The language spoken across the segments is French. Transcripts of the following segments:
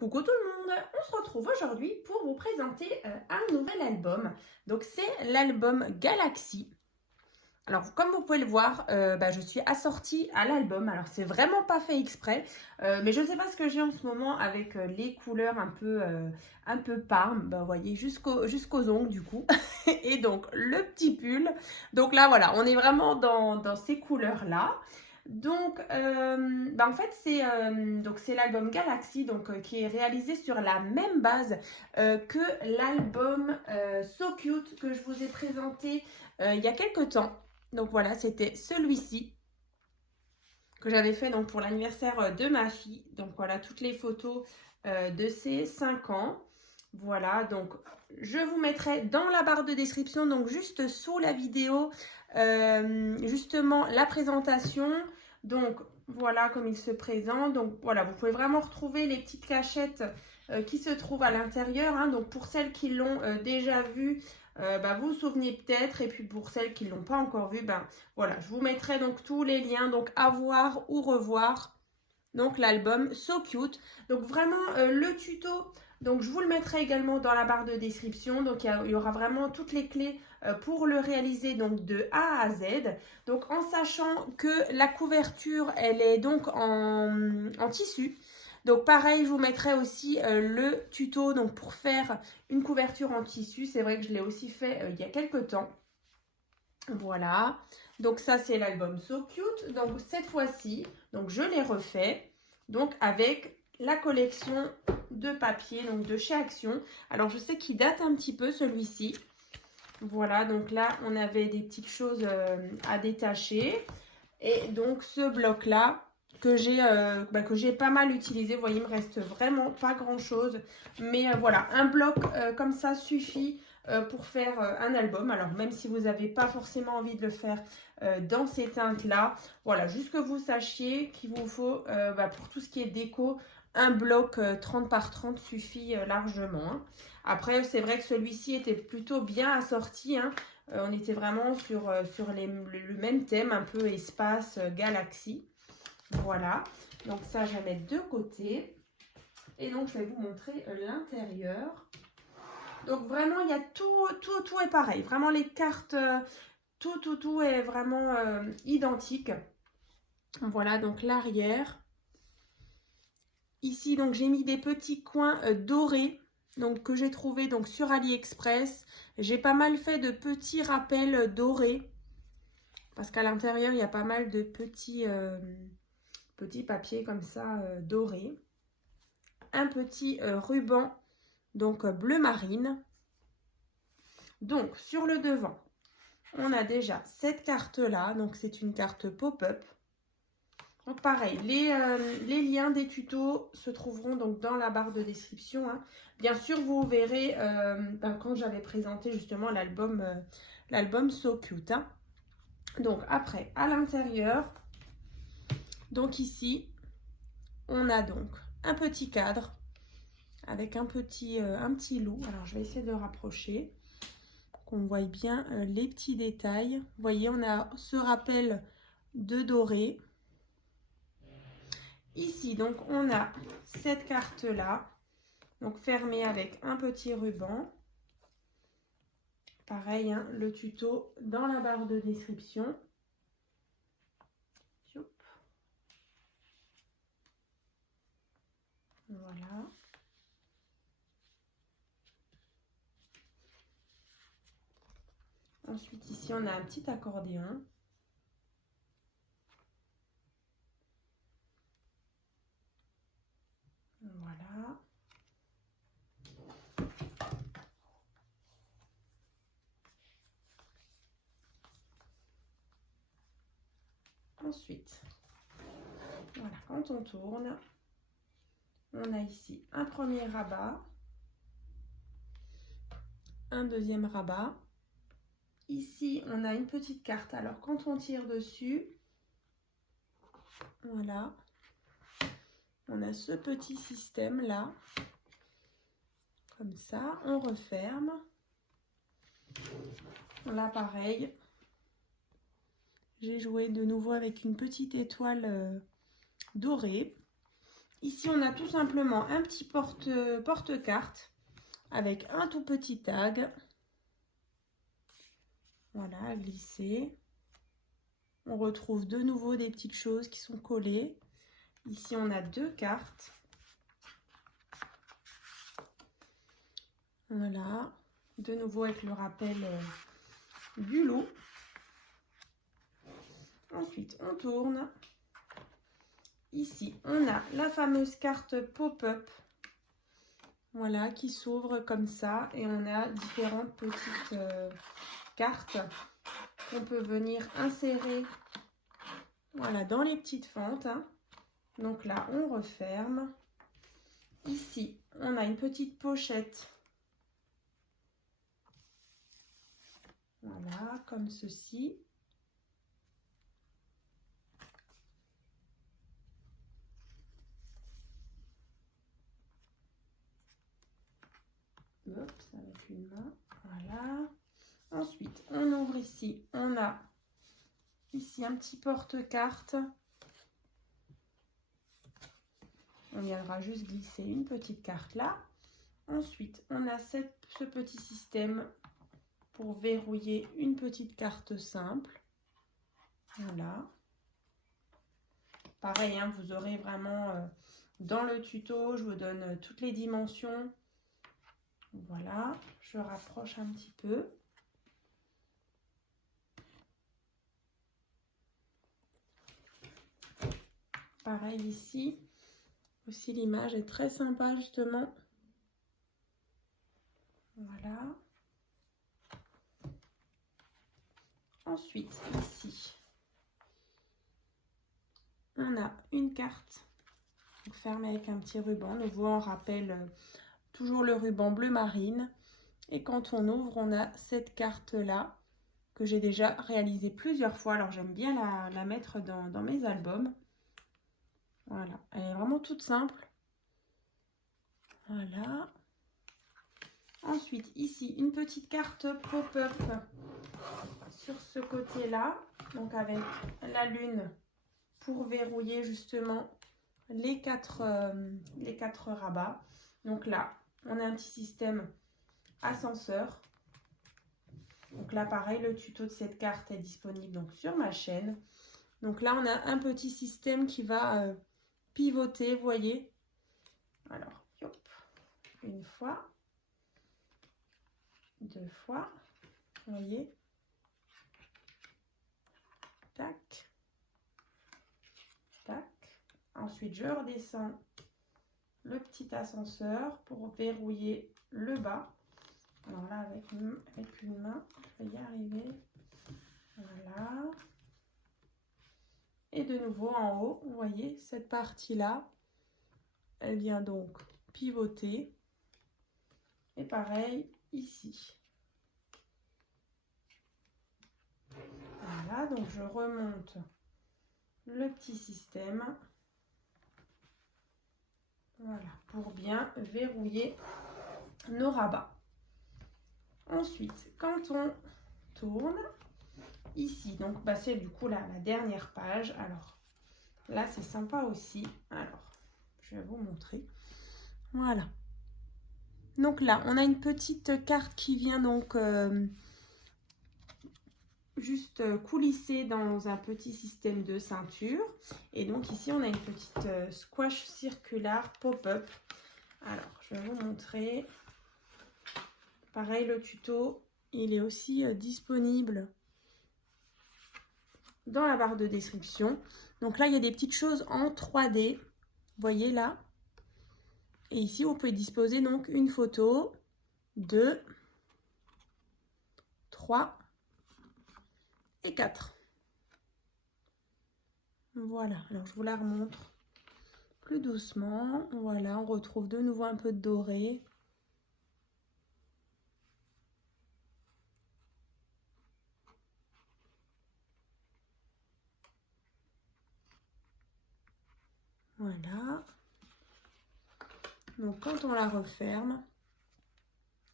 Coucou tout le monde, on se retrouve aujourd'hui pour vous présenter un nouvel album. Donc c'est l'album Galaxy. Alors comme vous pouvez le voir, je suis assortie à l'album. Alors c'est vraiment pas fait exprès, mais je ne sais pas ce que j'ai en ce moment avec les couleurs un peu parme. Vous voyez jusqu'aux ongles du coup. Et donc le petit pull. Donc là voilà, on est vraiment dans ces couleurs là. Donc, en fait, c'est l'album Galaxy qui est réalisé sur la même base que l'album So Cute que je vous ai présenté il y a quelques temps. Donc voilà, c'était celui-ci que j'avais fait donc, pour l'anniversaire de ma fille. Donc voilà, toutes les photos de ses 5 ans. Voilà, donc je vous mettrai dans la barre de description, donc juste sous la vidéo, justement la présentation. Donc voilà comme il se présente. Donc voilà, vous pouvez vraiment retrouver les petites cachettes qui se trouvent à l'intérieur. Hein. Donc pour celles qui l'ont déjà vu, vous vous souvenez peut-être. Et puis pour celles qui ne l'ont pas encore vu, voilà, je vous mettrai donc tous les liens donc à voir ou revoir. Donc l'album So Cute. Donc vraiment le tuto, donc je vous le mettrai également dans la barre de description. Donc il y aura vraiment toutes les clés pour le réaliser donc de A à Z. Donc en sachant que la couverture elle est donc en tissu. Donc pareil, je vous mettrai aussi le tuto donc pour faire une couverture en tissu. C'est vrai que je l'ai aussi fait il y a quelques temps. Voilà, donc ça c'est l'album So Cute. Donc cette fois-ci, donc je l'ai refait, donc avec la collection de papier, donc de chez Action. Alors je sais qu'il date un petit peu celui-ci. Voilà, donc là on avait des petites choses à détacher. Et donc ce bloc-là que j'ai pas mal utilisé. Vous voyez, il me reste vraiment pas grand-chose. Mais voilà, un bloc comme ça suffit pour faire un album. Alors même si vous n'avez pas forcément envie de le faire dans ces teintes-là, voilà, juste que vous sachiez qu'il vous faut pour tout ce qui est déco, un bloc 30 par 30 suffit largement. Hein. Après, c'est vrai que celui-ci était plutôt bien assorti. Hein. On était vraiment sur le même thème, un peu espace, galaxie. Voilà, donc ça, je vais mettre de côté. Et donc, je vais vous montrer l'intérieur. Donc, vraiment, il y a tout est pareil. Vraiment, les cartes, tout est vraiment identique. Voilà, donc l'arrière. Ici, donc, j'ai mis des petits coins dorés. Donc, que j'ai trouvé donc, sur AliExpress. J'ai pas mal fait de petits rappels dorés. Parce qu'à l'intérieur, il y a pas mal de petits papiers comme ça dorés. Un petit ruban, donc bleu marine. Donc, sur le devant, on a déjà cette carte-là. Donc, c'est une carte pop-up. Donc, pareil, les liens des tutos se trouveront donc dans la barre de description. Hein. Bien sûr, vous verrez quand j'avais présenté justement l'album So Cute. Hein. Donc, après, à l'intérieur, donc ici, on a donc un petit cadre avec un petit loup. Alors, je vais essayer de le rapprocher, qu'on voit bien les petits détails. Vous voyez, on a ce rappel de doré. Ici, donc, on a cette carte-là, donc fermée avec un petit ruban. Pareil, hein, le tuto dans la barre de description. Voilà. Ensuite, ici, on a un petit accordéon. Voilà. Ensuite, voilà, quand on tourne, on a ici un premier rabat, un deuxième rabat. Ici, on a une petite carte. Alors, quand on tire dessus, voilà, on a ce petit système-là. Comme ça, on referme. Là, pareil. J'ai joué de nouveau avec une petite étoile dorée. Ici, on a tout simplement un petit porte-carte avec un tout petit tag. Voilà, à glisser. On retrouve de nouveau des petites choses qui sont collées. Ici, on a 2 cartes. Voilà, de nouveau avec le rappel du lot. Ensuite, on tourne. Ici, on a la fameuse carte pop-up. Voilà, qui s'ouvre comme ça. Et on a différentes petites cartes qu'on peut venir insérer, voilà, dans les petites fentes. Donc là, on referme. Ici, on a une petite pochette. Voilà, comme ceci. Hop, avec une main. Voilà. Ensuite, on ouvre ici. On a ici un petit porte-carte. On viendra juste glisser une petite carte là. Ensuite, on a ce petit système pour verrouiller une petite carte simple. Voilà. Pareil, hein, vous aurez vraiment dans le tuto, je vous donne toutes les dimensions. Voilà, je rapproche un petit peu. Pareil ici. Aussi, l'image est très sympa, justement. Voilà. Ensuite, ici, on a une carte fermée avec un petit ruban. Nouveau, on rappelle toujours le ruban bleu marine. Et quand on ouvre, on a cette carte-là que j'ai déjà réalisée plusieurs fois. Alors, j'aime bien la mettre dans mes albums. Voilà, elle est vraiment toute simple. Voilà. Ensuite, ici, une petite carte pop-up sur ce côté-là. Donc, avec la lune pour verrouiller justement les quatre rabats. Donc là, on a un petit système ascenseur. Donc là, pareil, le tuto de cette carte est disponible donc sur ma chaîne. Donc là, on a un petit système qui va pivoter, vous voyez. Alors, hop, une fois, 2 fois, vous voyez. Tac, tac. Ensuite, je redescends le petit ascenseur pour verrouiller le bas. Alors là, avec une main, je vais y arriver. Voilà. Et de nouveau en haut, vous voyez, cette partie-là, elle vient donc pivoter. Et pareil, ici. Voilà, donc je remonte le petit système. Voilà, pour bien verrouiller nos rabats. Ensuite, quand on tourne, ici, donc bah, c'est du coup la dernière page. Alors là, c'est sympa aussi. Alors, je vais vous montrer. Voilà. Donc là, on a une petite carte qui vient donc juste coulisser dans un petit système de ceinture. Et donc ici, on a une petite squash circulaire pop-up. Alors, je vais vous montrer. Pareil, le tuto, il est aussi disponible dans la barre de description. Donc là, il y a des petites choses en 3D. Vous voyez là. Et ici, vous pouvez disposer donc une photo, 2, 3 et 4. Voilà, alors je vous la remontre plus doucement. Voilà, on retrouve de nouveau un peu de doré. Voilà. Donc quand on la referme,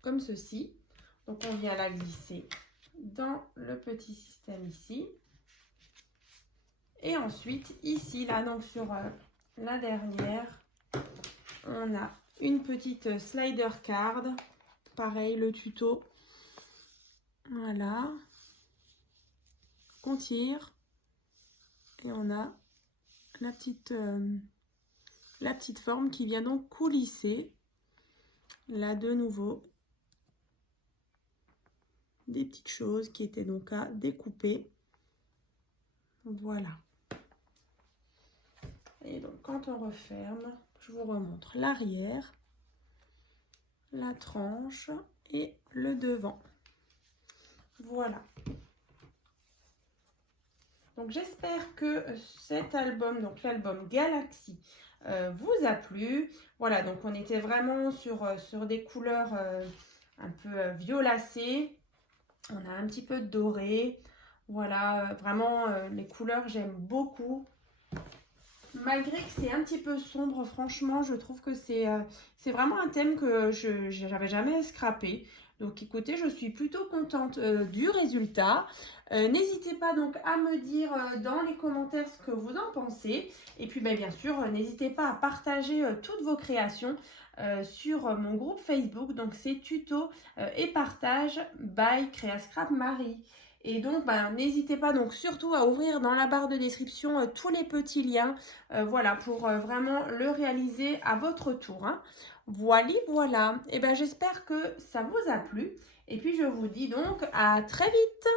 comme ceci, donc on vient la glisser dans le petit système ici. Et ensuite, ici, là, donc sur la dernière, on a une petite slider card. Pareil, le tuto. Voilà. On tire. Et on a la petite forme qui vient donc coulisser. Là, de nouveau, des petites choses qui étaient donc à découper. Voilà. Et donc, quand on referme, je vous remontre l'arrière, la tranche et le devant. Voilà. Donc, j'espère que cet album, donc l'album Galaxy, vous a plu. Voilà, donc on était vraiment sur des couleurs un peu violacées. On a un petit peu de doré. Voilà, vraiment les couleurs, j'aime beaucoup. Malgré que c'est un petit peu sombre, franchement, je trouve que c'est vraiment un thème que je n'avais jamais scrappé. Donc écoutez, je suis plutôt contente du résultat. N'hésitez pas donc à me dire dans les commentaires ce que vous en pensez. Et puis bien sûr, n'hésitez pas à partager toutes vos créations sur mon groupe Facebook. Donc c'est tuto et partage by Créascrap Marie. Et donc, n'hésitez pas donc surtout à ouvrir dans la barre de description tous les petits liens, voilà, pour vraiment le réaliser à votre tour. Hein. Voilà. Et j'espère que ça vous a plu. Et puis, je vous dis donc à très vite.